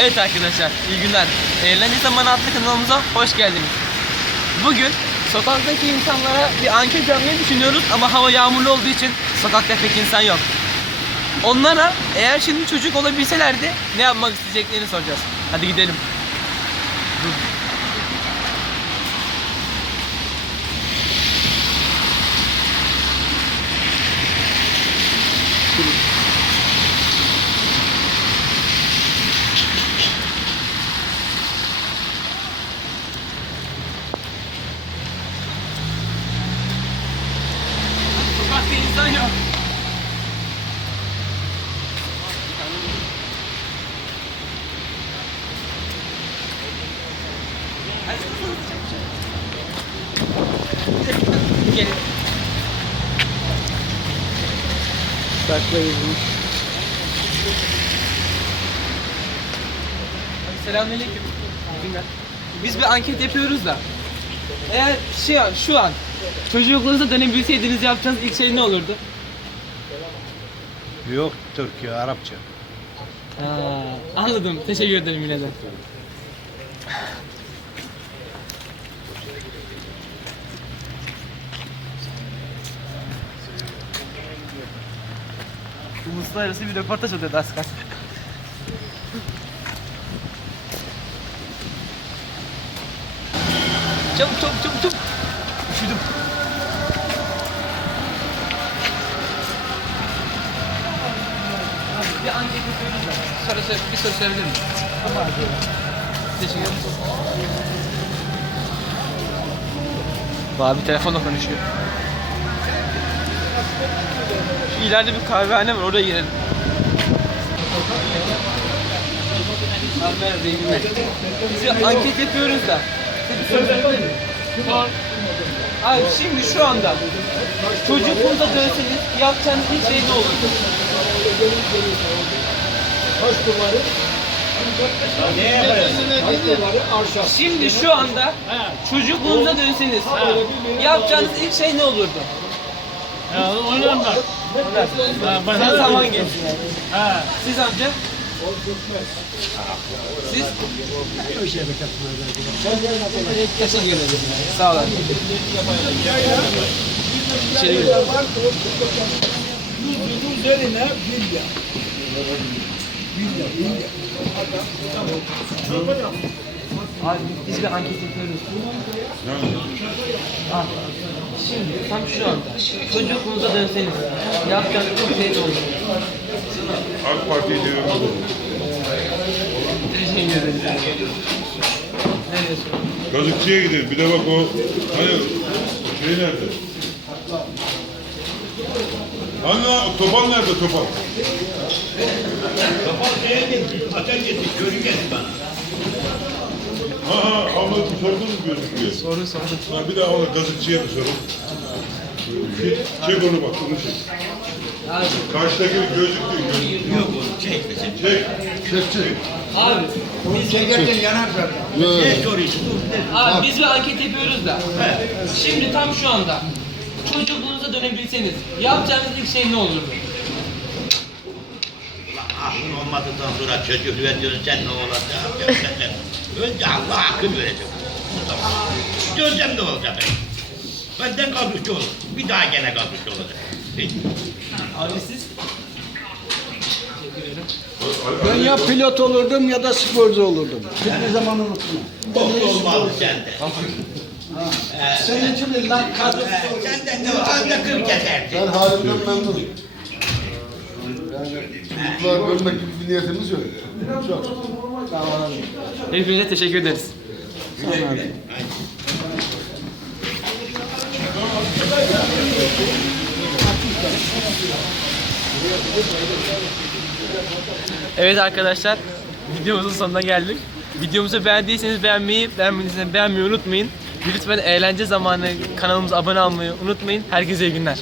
Evet arkadaşlar, iyi günler. Eğlence Zamanı adlı kanalımıza hoş geldiniz. Bugün sokaktaki insanlara bir anket yapmayı düşünüyoruz ama hava yağmurlu olduğu için sokakta pek insan yok. Onlara eğer şimdi çocuk olabilselerdi ne yapmak isteyeceklerini soracağız. Hadi gidelim. Dur. Sokakta insan yok. Gelin. Saklayın. Selamünaleyküm. Biz bir anket yapıyoruz da. Eğer şey an, şu an çocukluğunuza dönebilseydiniz yapacağınız ilk şey ne olurdu? Yok Türkiye, Arapça. Ha, anladım. Teşekkür ederim yine de. Uluslararası bir röportaj oluyordu az kalsın. Çabuk çabuk çabuk çabuk. Üşüdüm. Bir anket yapıyoruz da. Soru sor, bir soru sorabilir miyim? Teşekkür ederim. Abi telefonla konuşuyor. Şu ileride bir kahvehane var oraya girelim. Abi merhaba, iyi günler. Biz bir anket yapıyoruz da. Bir soru sorabilir miyim? Abi şimdi şu anda çocukluğunuza dönseniz yapacağınız ilk şey ne olurdu? Şimdi şu anda çocukluğunuza dönseniz yapacağınız ilk şey ne olurdu? Ya. Ha, Sen başarılı. zaman geçsin. Siz amca? Siz? Teşekkür ederim. Sağ olun. İçeri girelim. üzerine villa. Villa, villa. Abi biz bir anket yapıyoruz. Ah, şimdi tam şu anda çocukluğunuza dönseniz yapacağınız ilk şey ne olur? AK Parti'yi diyorum. Teşekkür ederim. Ne diyorsun? Gazıkçıya gidelim. Bir de bak o hani şey nerede? Hani o topal nerede topal? Ha ha anladım sordun mu gözüküyor? Soru sordum. Ha, bir daha ona gazıkçıya bir sorun. Şey, çek onu bak onu çek. Karşıdaki gözüküyor. gözüküyor. Yok oğlum çek. Çek. abi biz Çekerken yanar zaten. Abi biz bir anket yapıyoruz da. Şimdi tam şu anda çocukluğunuza dönebilseniz yapacağınız ilk şey ne olurdu? Aklın olmadıktan sonra çocuk üretiyorsun sen ne olacak? Önce Allah akıl verecek. Dönsem ne olacak ben? Benden kalkışçı olur. Bir daha gene kalkışçı olacak. Abi siz? Ben ya pilot olurdum ya da sporcu olurdum. Hiçbir zaman unutma. Bok olmalı sende. Senin için lan kadın. Ee, Senden ne olacak? Anca kır keserdi. Ben halimden memnunum. Yani çocuklar görmek gibi bir niyetimiz yok. Çok. Hepinize teşekkür ederiz. Evet arkadaşlar, videomuzun sonuna geldik. Videomuzu beğendiyseniz beğenmeyi, beğenmediyseniz beğenmeyi unutmayın. Lütfen eğlence zamanı kanalımıza abone olmayı unutmayın. Herkese iyi günler.